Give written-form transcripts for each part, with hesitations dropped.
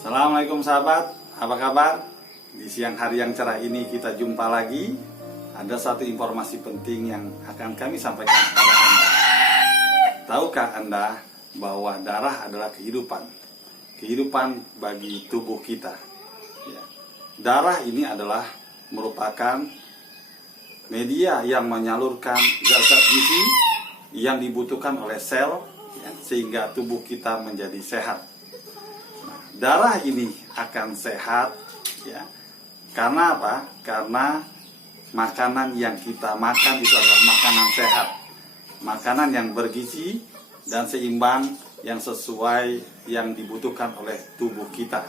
Assalamualaikum sahabat, apa kabar? Di siang hari yang cerah ini kita jumpa lagi. Ada satu informasi penting yang akan kami sampaikan kepada Anda. Tahukah Anda bahwa darah adalah kehidupan? Kehidupan bagi tubuh kita. Ya. Darah ini adalah merupakan media yang menyalurkan zat-zat gizi yang dibutuhkan oleh sel, ya, sehingga tubuh kita menjadi sehat. Darah ini akan sehat, ya, karena apa? Karena makanan yang kita makan itu adalah makanan sehat, makanan yang bergizi dan seimbang, yang sesuai yang dibutuhkan oleh tubuh kita.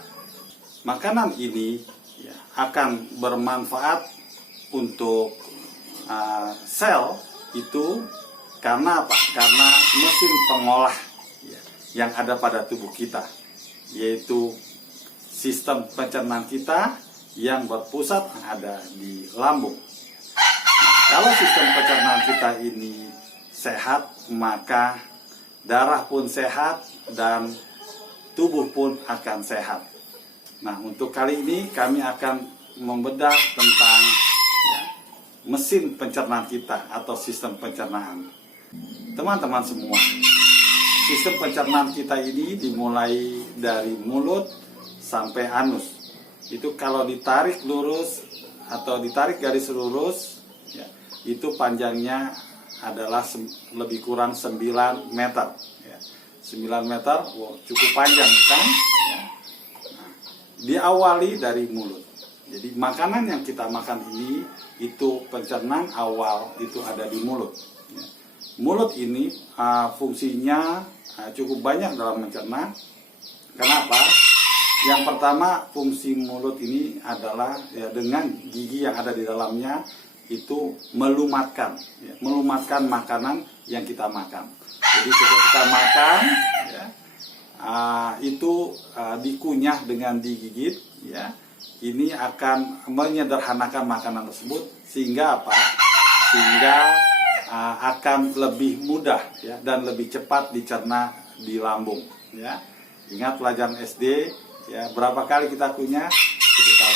Makanan ini, ya, akan bermanfaat untuk sel itu karena apa? Karena mesin pengolah, ya, yang ada pada tubuh kita, yaitu sistem pencernaan kita yang berpusat ada di lambung. Kalau sistem pencernaan kita ini sehat, maka darah pun sehat dan tubuh pun akan sehat. Nah, untuk kali ini kami akan membedah tentang, ya, mesin pencernaan kita atau sistem pencernaan. Teman-teman semua, sistem pencernaan kita ini dimulai dari mulut sampai anus. Itu kalau ditarik lurus atau ditarik garis lurus, ya, itu panjangnya adalah lebih kurang 9 meter. Ya. 9 meter, wow, cukup panjang kan? Ya. Nah, diawali dari mulut. Jadi makanan yang kita makan ini, itu pencernaan awal itu ada di mulut. Ya. Mulut ini fungsinya cukup banyak dalam mencerna. Kenapa? Yang pertama, fungsi mulut ini adalah, ya, dengan gigi yang ada di dalamnya itu melumatkan, ya, melumatkan makanan yang kita makan. Jadi ketika kita makan, ya, itu dikunyah dengan digigit, ya, ini akan menyederhanakan makanan tersebut sehingga apa? Sehingga akan lebih mudah, ya, dan lebih cepat dicerna di lambung, ya. Ingat pelajaran SD, ya, berapa kali kita kunyah? Sekitar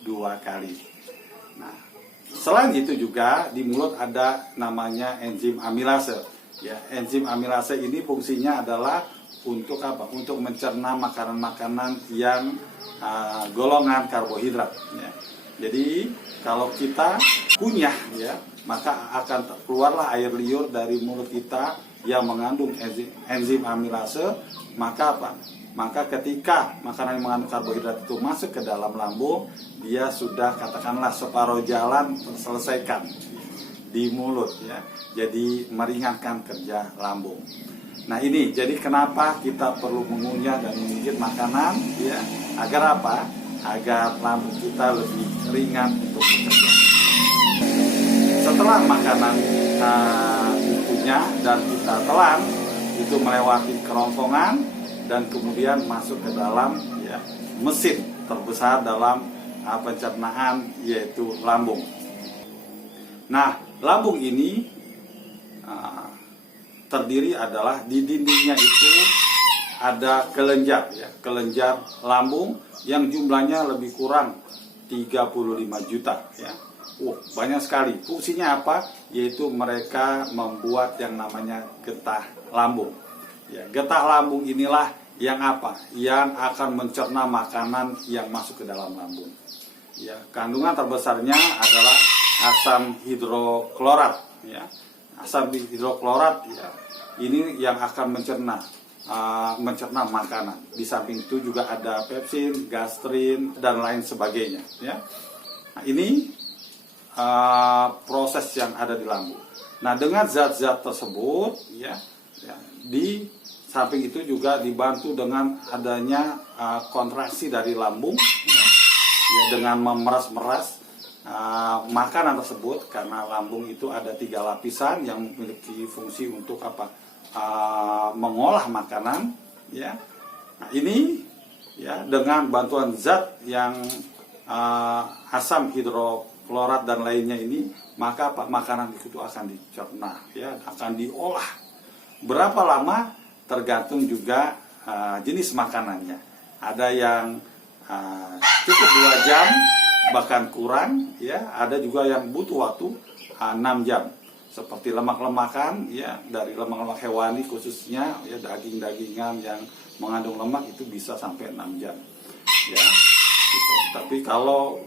32 kali. Nah, selain itu juga di mulut ada namanya enzim amilase. Ya, enzim amilase ini fungsinya adalah untuk apa? Untuk mencerna makanan-makanan yang golongan karbohidrat, ya. Jadi kalau kita kunyah, ya, maka akan keluarlah air liur dari mulut kita yang mengandung enzim amilase. Maka apa? Maka ketika makanan yang mengandung karbohidrat itu masuk ke dalam lambung, dia sudah katakanlah separuh jalan terselesaikan di mulut, ya. Jadi meringankan kerja lambung. Nah, ini jadi kenapa kita perlu mengunyah dan menggigit makanan, ya, agar apa? Agar lambung kita lebih ringan untuk bekerja. Setelah makanan dikunyah dan kita telan, itu melewati kerongkongan dan kemudian masuk ke dalam, ya, mesin terbesar dalam pencernaan, yaitu lambung. Nah, lambung ini terdiri adalah di dindingnya itu ada kelenjar, ya, kelenjar lambung yang jumlahnya lebih kurang 35 juta, ya. Banyak sekali. Fungsinya apa? Yaitu mereka membuat yang namanya getah lambung. Ya, getah lambung inilah yang apa? Yang akan mencerna makanan yang masuk ke dalam lambung. Ya, kandungan terbesarnya adalah asam hidroklorat. Ya, asam hidroklorat, ya, ini yang akan mencerna makanan. Di samping itu juga ada pepsin, gastrin, dan lain sebagainya. Ya, nah, ini proses yang ada di lambung. Nah, dengan zat-zat tersebut, ya, di samping itu juga dibantu dengan adanya kontraksi dari lambung, ya, dengan memeras-meras makanan tersebut, karena lambung itu ada 3 lapisan yang memiliki fungsi untuk apa? Mengolah makanan, ya. Nah, ini, ya, dengan bantuan zat yang asam hidroklorat dan lainnya ini, maka makanan itu akan dicerna, ya, akan diolah. Berapa lama? Tergantung juga jenis makanannya. ada yang cukup 2 jam bahkan kurang, ya. Ada juga yang butuh waktu 6 jam. Seperti lemak-lemakan, ya, dari lemak-lemak hewani khususnya, ya, daging-dagingan yang mengandung lemak itu bisa sampai 6 jam, ya. Gitu. Tapi kalau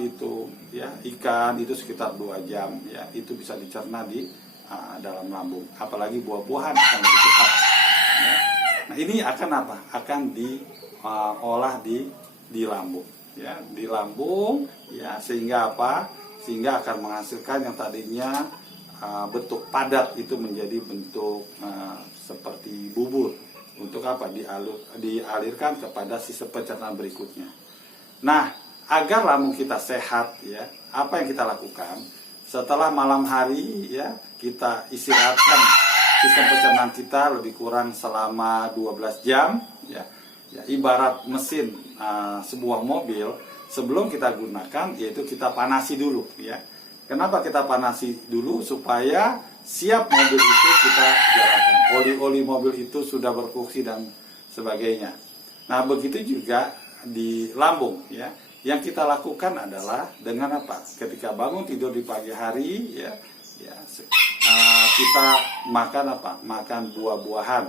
itu, ya, ikan itu sekitar 2 jam, ya, itu bisa dicerna di dalam lambung. Apalagi buah-buahan akan lebih cepat, ya. Nah, ini akan apa? Akan diolah di lambung, ya, di lambung, ya, sehingga apa? Sehingga akan menghasilkan yang tadinya bentuk padat itu menjadi bentuk seperti bubur. Untuk apa? Dialirkan kepada sistem pencernaan berikutnya. Nah, agar lambung kita sehat, ya, apa yang kita lakukan? Setelah malam hari, ya, kita istirahatkan sistem pencernaan kita lebih kurang selama 12 jam, ya. Ya, ibarat mesin sebuah mobil, sebelum kita gunakan, yaitu kita panasi dulu, ya. Kenapa kita panasi dulu? Supaya siap mobil itu kita jalankan. Oli-oli mobil itu sudah berfungsi dan sebagainya. Nah, begitu juga di lambung, ya. Yang kita lakukan adalah dengan apa? Ketika bangun tidur di pagi hari, ya, kita makan apa? Makan buah-buahan,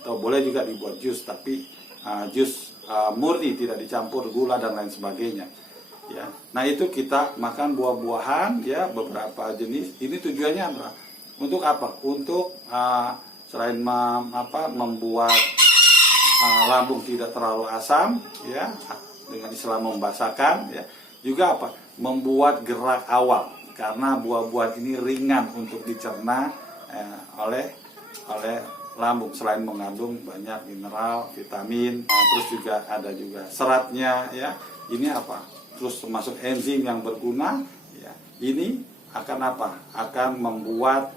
atau boleh juga dibuat jus, tapi jus murni, tidak dicampur gula dan lain sebagainya, ya. Nah, itu kita makan buah-buahan, ya, beberapa jenis. Ini tujuannya apa? Untuk apa? Untuk selain membuat lambung tidak terlalu asam, ya, dengan istilah membasahkan, ya, juga apa? Membuat gerak awal, karena buah-buahan ini ringan untuk dicerna oleh lambung, selain mengandung banyak mineral, vitamin, terus juga ada juga seratnya, ya. Ini apa? Terus termasuk enzim yang berguna, ya. Ini akan apa? Akan membuat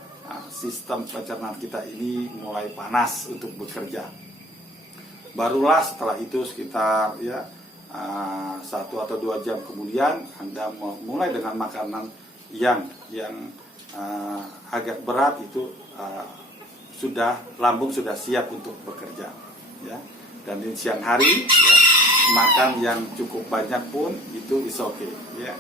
sistem pencernaan kita ini mulai panas untuk bekerja. Barulah setelah itu sekitar, ya, 1 atau 2 jam kemudian Anda mulai dengan makanan yang agak berat, itu lambung sudah siap untuk bekerja, ya. Dan di siang hari, ya, makan yang cukup banyak pun itu is okay, ya.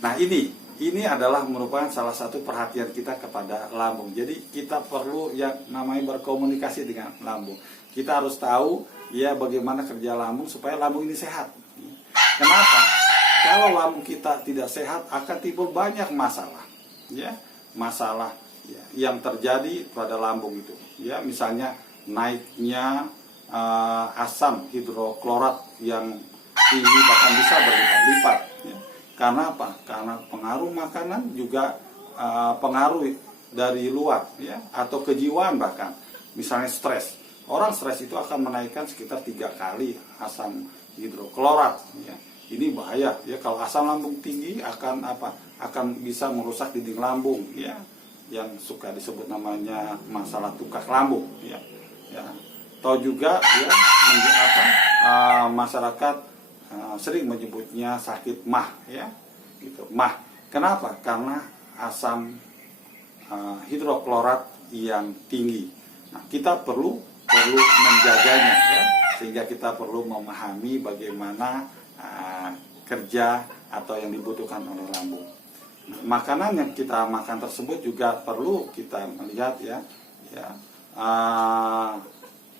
Nah, ini adalah merupakan salah satu perhatian kita kepada lambung. Jadi kita perlu yang namanya berkomunikasi dengan lambung. Kita harus tahu, ya, bagaimana kerja lambung supaya lambung ini sehat. Kenapa? Kalau lambung kita tidak sehat akan timbul banyak masalah, ya. Masalah, ya, yang terjadi pada lambung itu, ya, misalnya naiknya asam hidroklorat yang tinggi, bahkan bisa berlipat-lipat, ya. Karena apa? Karena pengaruh makanan, juga pengaruh dari luar, ya, atau kejiwaan bahkan. Misalnya stres. Orang stres itu akan menaikkan sekitar 3 kali asam hidroklorat, ya. Ini bahaya, ya. Kalau asam lambung tinggi akan apa? Akan bisa merusak dinding lambung, ya, yang suka disebut namanya masalah tukak lambung, ya. Ya. Atau juga, ya, masyarakat sering menyebutnya sakit MAH, ya, gitu. MAH. Kenapa? Karena asam hidroklorat yang tinggi. Nah, kita perlu menjaganya, ya, sehingga kita perlu memahami bagaimana kerja atau yang dibutuhkan oleh lambung. Nah, makanan yang kita makan tersebut juga perlu kita melihat, ya,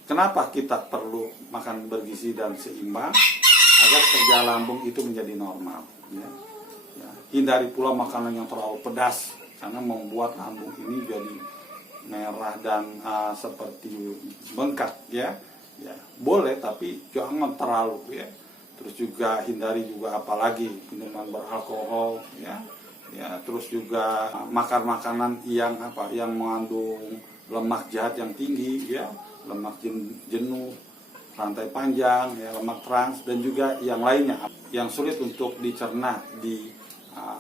kenapa kita perlu makan bergizi dan seimbang agar kerja lambung itu menjadi normal, ya. Ya. Hindari pula makanan yang terlalu pedas, karena membuat lambung ini jadi merah dan seperti bengkak, ya. Ya, boleh tapi jangan terlalu, ya. Terus juga hindari juga apalagi minuman beralkohol, ya. Ya, terus juga makan makanan yang mengandung lemak jahat yang tinggi, ya, lemak jenuh, rantai panjang, ya, lemak trans, dan juga yang lainnya yang sulit untuk dicerna di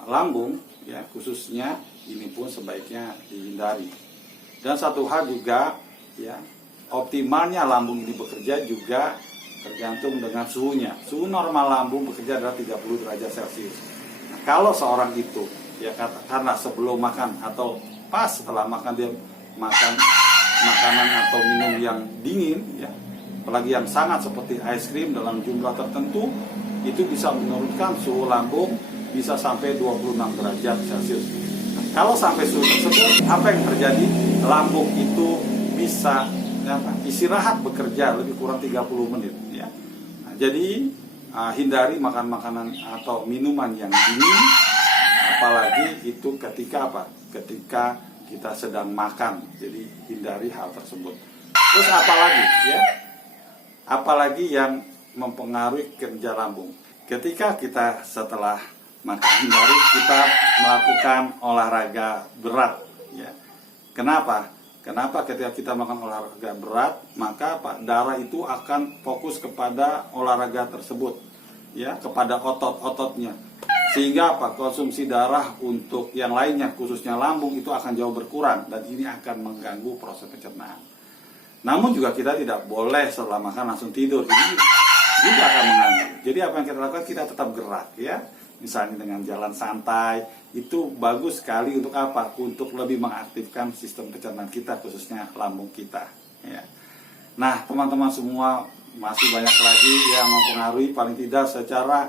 lambung, ya, khususnya ini pun sebaiknya dihindari. Dan satu hal juga, ya, optimalnya lambung ini bekerja juga tergantung dengan suhunya. Suhu normal lambung bekerja adalah 30 derajat Celcius. Nah, kalau seorang itu, ya, karena sebelum makan atau pas setelah makan dia makan makanan atau minum yang dingin, ya, apalagi yang sangat seperti es krim dalam jumlah tertentu, itu bisa menurunkan suhu lambung bisa sampai 26 derajat Celcius. Nah, kalau sampai suhu tersebut, apa yang terjadi? Lambung itu bisa istirahat bekerja lebih kurang 30 menit ya. Nah, jadi hindari makan makanan atau minuman yang dingin, apalagi itu ketika apa? Ketika kita sedang makan. Jadi hindari hal tersebut. Terus apalagi ya? Apalagi yang mempengaruhi kerja lambung. Ketika kita setelah makan, hindari kita melakukan olahraga berat ya. Kenapa? Kenapa ketika kita melakukan olahraga berat, maka darah itu akan fokus kepada olahraga tersebut ya, kepada otot-ototnya. Sehingga konsumsi darah untuk yang lainnya, khususnya lambung, itu akan jauh berkurang, dan ini akan mengganggu proses pencernaan. Namun juga kita tidak boleh setelah makan langsung tidur, ini juga akan mengganggu. Jadi apa yang kita lakukan, kita tetap gerak ya. Misalnya dengan jalan santai, itu bagus sekali untuk apa? Untuk lebih mengaktifkan sistem pencernaan kita, khususnya lambung kita ya. Nah teman-teman semua, masih banyak lagi yang mempengaruhi, paling tidak secara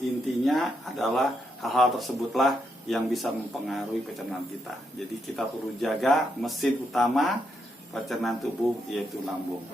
intinya adalah hal-hal tersebutlah yang bisa mempengaruhi pencernaan kita. Jadi kita perlu jaga mesin utama pencernaan tubuh, yaitu lambung.